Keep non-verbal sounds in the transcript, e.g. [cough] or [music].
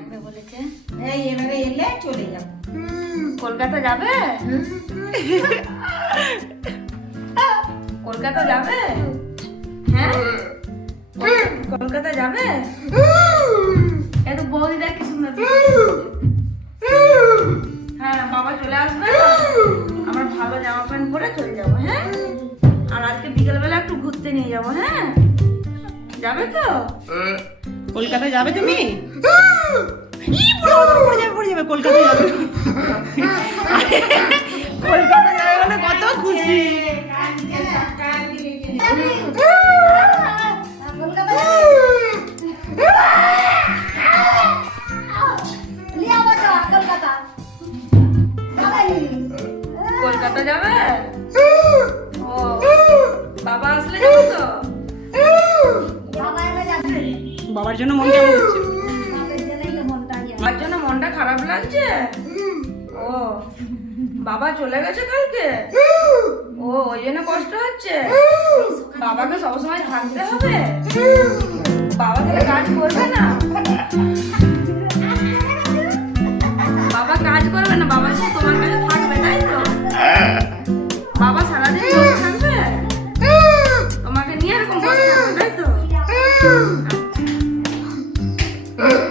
এই, এবারে এলে চলে যাব। কলকাতা যাবে? কলকাতা যাবে? হ্যাঁ? কলকাতা যাবে? এত বৌদি দেখ কি সুন্দর হ্যাঁ বাবা চলে আসবে। আমার ভালো জামা প্যান্ট পরে চলে যাব হ্যাঁ? আর আজকে বিকেলবেলা একটু ঘুরতে নিয়ে যাব হ্যাঁ? যাবে তো? কলকাতা যাবে তুমি? পড়ে যাবে, পড়ে যাবে, যাবে, কলকাতা যাবে। কলকাতা যাবে বলে কত খুশি। কলকাতা যাবে? ও বাবা বাবার জন্য মন কেমন হচ্ছে? বাবার জন্য মনটা খারাপ লাগছে? ও, বাবা চলে গেছে কালকে? ও, ওই জন্য কষ্ট হচ্ছে? বাবাকে সবসময় থাকতে হবে? বাবা তাহলে কাজ করবে না? বাবা কাজ করবে না, বাবা তো তোমার কাছে থাকবে, তাই তো? বাবা সারাদিন বসে থাকবে? তোমাকে নিয়ে এরকম বসে হবে তাই তো? Uh [laughs]